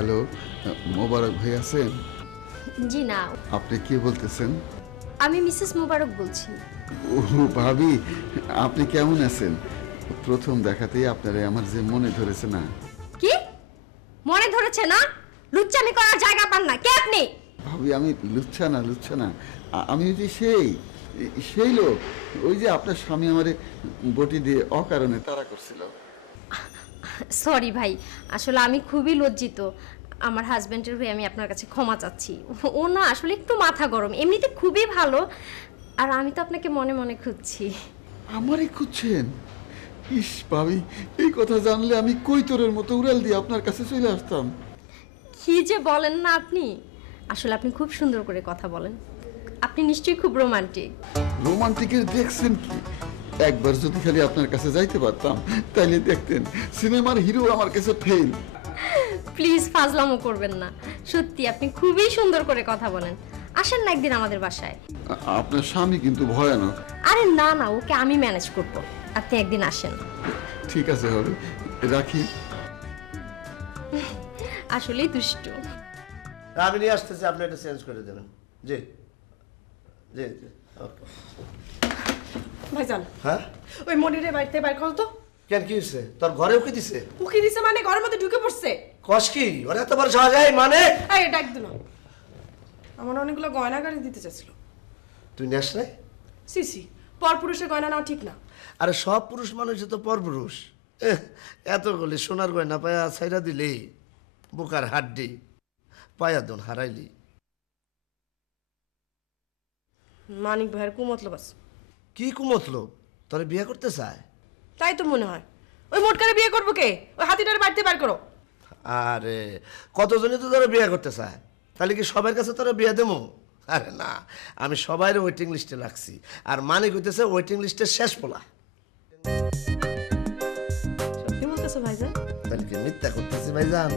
Hello, মোবারক ভাই আছেন? জি না, আপনি কি বলতেছেন? আমি মিসেস মুবারক বলছি। ও ভাবি, আপনি কেমন আছেন? প্রথম দেখাতেই আপনারে আমার যে মনে ধরেছে না। কি মনে ধরেছে না? লুচ্চামি করার জায়গা পান না। কে আপনি? ভাবি, আমি লুচ্ছা না, আমি ওই যে সেই লোক, ওই যে আপনার স্বামী আমারে বটি দিয়ে অকারণে তাড়া করছিল। সরি ভাই, আসলে আমি খুবই লজ্জিত। আমার হাজবেন্ডের হয়ে আমি আপনার কাছে ক্ষমা চাচ্ছি। ও না আসলে একটু মাথা গরম, এমনিতে খুবই ভালো। আর আমি তো আপনাকে মনে মনে খুঁজছি। আমারই খুঁজছেন? ইস ভাবি, এই কথা জানলে আমি কৈতরের মতো উড়াল দিয়ে আপনার কাছে চলে আসতাম। কি যে বলেন না আপনি! আসলে আপনি খুব সুন্দর করে কথা বলেন। আপনি নিশ্চয়ই খুব রোমান্টিক। রোমান্টিকের দেখছেন কি? একবার যদি খালি আপনার কাছে যাইতে পারতাম, তাইলে দেখতেন সিনেমার হিরো আমার কাছে ফেল। প্লিজ ফাজলামো করবেন না। সত্যি আপনি খুবই সুন্দর করে কথা বলেন। আসেন না একদিন আমাদের বাসায়। আপনার স্বামী কিন্তু ভয়ানক। আরে না না, ওকে আমি ম্যানেজ করব। আপনি একদিন আসেন। ঠিক আছে, হবে, রাখি। আসলেই দুষ্টু। আমি নিয়ে আসতেছি, আপনি এটা চেঞ্জ করে দেবেন। জি জি জি, ওকে। ভাইজান, হ্যাঁ, ওই মনিরের বাড়িতে বাইর করো তো। কেন, কি হয়েছে? তোর ঘরে উকি দিছে? উকি দিছে মানে ঘরের মধ্যে ঢুকে পড়ছে। কস কি? ওরা এত বড় সাহস হয় মানে? এই ডাক দিল। আমার অনেকগুলো গয়না গাড়ি দিতে চাইছিল। তুই নেস নাই? সিসি, পরপুরুষের গয়না নেওয়া ঠিক না। আরে সব পুরুষ মানুষই তো পরপুরুষ। এতগুলি সোনার গয়না পায়া ছাইরা দিলি, বুকার হাড্ডি পায়া দন হারাইলি। মানিক ভাইয়ের কুমতলব আছে। কি কুমতলব? তোরে বিয়ে করতে চায়? তাই তো মনে হয়। ওই মোটকারে বিয়ে করবো কে? ওই হাতিটার বাড়িতে বাইর করো। আরে কতজনই তো তোরা বিয়ে করতে চায়, তাহলে কি সবার কাছে তোরা বিয়ে দেবো? আরে না, আমি সবাই ওয়েটিং লিস্টে রাখছি। আর মানিক হইতেছে ওয়েটিং লিস্টের শেষ পোলা। সত্যি বলতেছো ভাইজান? তাহলে কি মিথ্যা করতেছি ভাইজান?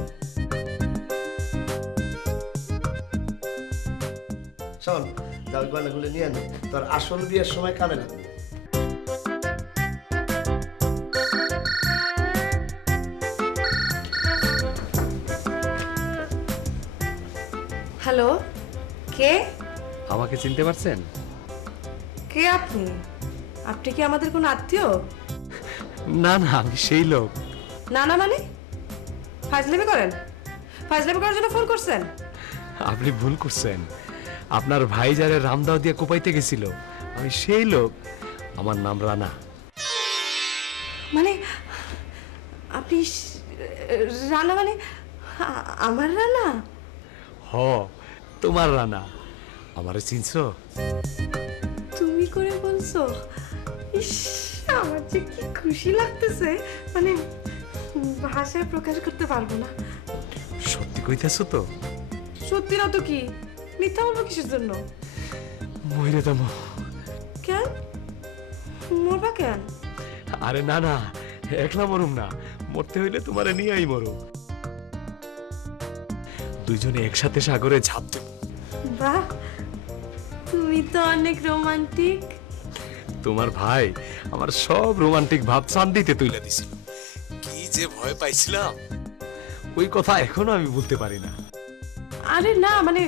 শোন, যাও গয়নাগুলো নিয়ে আনি, তোর আসল বিয়ের সময় কামে লাগবে। হ্যালো, কে? আমাকে চিনতে পারছেন? কে আপনি? আপনি কি আমাদের কোনো আত্মীয়? না না, আমি সেই লোক। না না মানে? ফাজলামি করেন? ফাজলামি করার জন্য ফোন করছেন? আপনি ভুল করছেন। আপনার ভাই যারে রামদাও দিয়ে কোপাইতে গেছিল, আমি সেই লোক। আমার নাম রানা। মানে আপনি রানা মানে আমার রানা? হ, তোমার রানা। আমারে চিনছো? তুমি করে বলছো? ইস, আমার যে কি খুশি লাগতেছে, মানে ভাষায় প্রকাশ করতে পারবো না। সত্যি কইতেছো তো? সত্যি না তো কি? মিথ্যা বলবো কিসের জন্য? মইরে দামো। কেন মরবা কেন? আরে না না, একলা মরুম না। মরতে হইলে তোমারে নিয়েই মরু। দুইজনে একসাথে সাগরে ঝাঁপ দেব। বাহ, তুমি তো অনেক রোমান্টিক। তোমার ভাই আমার সব রোমান্টিক ভাব চান্দিতে তুলে দিছিল। কি যে ভয় পাইছিলাম, ওই কথা এখনো আমি বলতে পারি না। আরে না মানে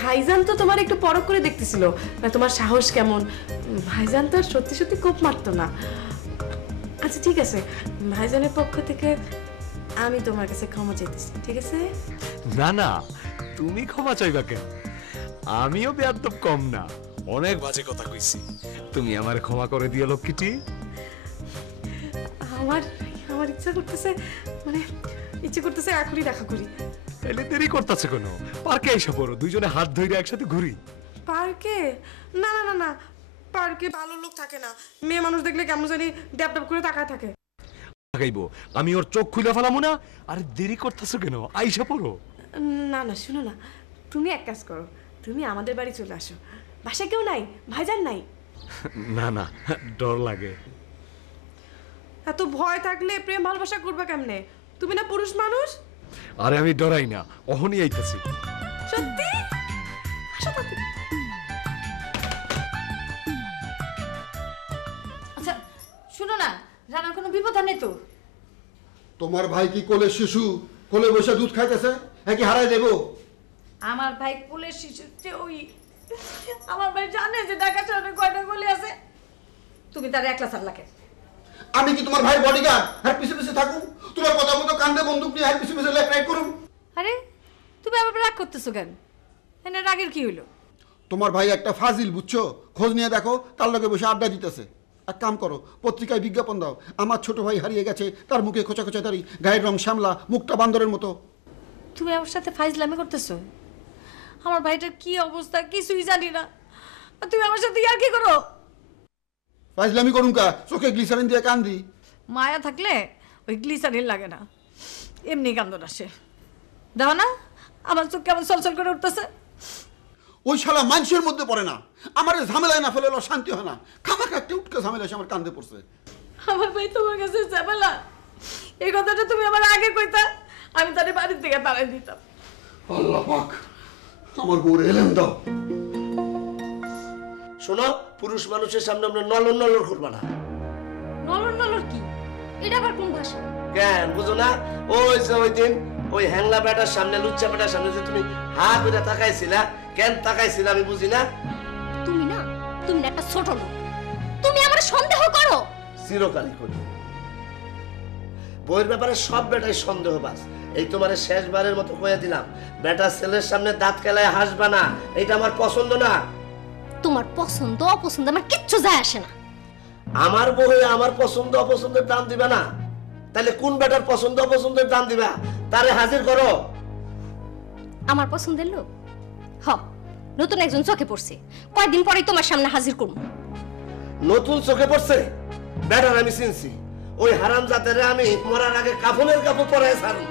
ভাইজান তো তোমার একটু পরখ করে দেখতেছিল, তোমার সাহস কেমন। ভাইজান তো আর সত্যি সত্যি কোপ মারতো না। আচ্ছা ঠিক আছে, ভাইজানের পক্ষ থেকে আমি তোমার কাছে ক্ষমা চাইতেছি, ঠিক আছে? না না, তুমি ক্ষমা চাইবা কেন? আমিও বেয়াদব কম না, অনেক বাজে কথা কইছি। তুমি আমার ক্ষমা করে দিও লক্ষ্মীটি। আমার আমার ইচ্ছা করতেছে, মানে ইচ্ছে করতেছে এখনই দেখা করি। তাইলে দেরি করতেছে কেন? পার্কে এসে পড়ো, দুইজনে হাত ধরে একসাথে ঘুরি। পার্কে? না না না না, পার্কে ভালো লোক থাকে না। মেয়ে মানুষ দেখলে কেমন জানি ড্যাপ ড্যাপ করে তাকায় থাকে। লাগাইবো, আমি ওর চোখ খুলে ফেলামো না। আর দেরি করতেছো কেন? আইসা পড়ো। না না, শুনো না, তুমি এক কাজ করো, তুমি আমাদের বাড়ি চলে আসো। বাসায় কেউ নাই, ভাইজান নাই। না না, ডর লাগে। এত ভয় থাকলে প্রেম ভালোবাসা করবা কেমনে? তুমি না পুরুষ মানুষ। আরে আমি ডরাই না, অহনি আইতাছি। সত্যি? আসো তাড়াতাড়ি। আচ্ছা শুনো না, রানার কোনো বিপদ নেই তো? তোমার ভাই কি কোলে শিশু কোলে বসে দুধ খাইতেছে, হ্যাঁ কি হারাই দেবো? আমার ভাই কোলের শিশুর চেয়ে ওই আমার ভাই জানে যে ঢাকা শহরে কয়টা গলি আছে। তুমি তার একলা ছাড়লাকে। আমি কি তোমার ভাই বডিগার্ড হ্যাঁ পিছে পিছে থাকুন? তোমার কথা মতো কান্দে বন্দুক নিয়ে হ্যাঁ পিছে পিছে লেফট রাইট করুন? আরে তুমি আবার রাগ করতেছো কেন? এনে রাগের কি হইলো? তোমার ভাই একটা ফাজিল, বুঝছো? খোঁজ নিয়ে দেখো, তার লগে বসে আড্ডা দিতেছে। এক কাম করো, পত্রিকায় বিজ্ঞাপন দাও, আমার ছোট ভাই হারিয়ে গেছে, তার মুখে খোঁচা খোঁচা দাড়ি, গায়ের রং শ্যামলা, মুখটা বান্দরের মতো। তুমি আমার সাথে ফাইজলামি করতেছো? আমার ভাইটার কি অবস্থা কিছুই জানি না, আর তুমি আমার সাথে আর কি করো? ফাজলামি করুন কা, চোখে গ্লিসারিন দিয়ে কান্দি। মায়া থাকলে ওই গ্লিসারিন লাগে না, এমনি কান্দন আসে। দেখো না আমার চোখ কেমন চলচল করে উঠতেছে। ওই শালা মানুষের মধ্যে পড়ে না, আমার ঝামেলায় না ফেলে শান্তি হয় না, খামাখা একটা উঠকে ঝামেলা এসে আমার কান্দে পড়ছে। আমার ভাই তোমার কাছে ঝামেলা, এই কথাটা তুমি আমার আগে কইতা, আমি তার বাড়ির থেকে তাড়াই দিতাম। আল্লাহ পাক, আমার বউরে এলেন দাও। শোনো, পুরুষ মানুষের সামনে আমরা নলর নলর করবা না। নলর নলর কি? এটা আবার কোন ভাষা? কেন বুঝো না? ওই যে ওই দিন ওই হ্যাংলা বেটার সামনে, লুচ্চা বেটার সামনে যে তুমি হা করে তাকাইছিলা, কেন তাকাইছিলা আমি বুঝি না। তুমি না একটা ছোট লোক, তুমি আমার সন্দেহ করো। চিরকালই করি। বইয়ের ব্যাপারে সব বেটাই সন্দেহবাজ। এই তোমারে শেষবারের মতো কয়ে দিলাম, বেটা ছেলের সামনে দাঁত কেলায় হাসবা না, এটা আমার পছন্দ না। তোমার পছন্দ অপছন্দ আমার কিচ্ছু যায় আসে না। আমার বউ আমার পছন্দ অপছন্দের দাম দিবে না, তাহলে কোন বেটার পছন্দ অপছন্দের দাম দিবা? তারে হাজির করো। আমার পছন্দের লোক হ, নতুন একজন চোখে পড়ছে, কয়েকদিন পরেই তোমার সামনে হাজির করব। নতুন চোখে পড়ছে? বেটার আমি চিনছি, ওই হারাম জাতের আমি মরার আগে কাফনের কাপড় পরায় ছাড়ুন।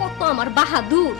কত আমার বাহাদুর,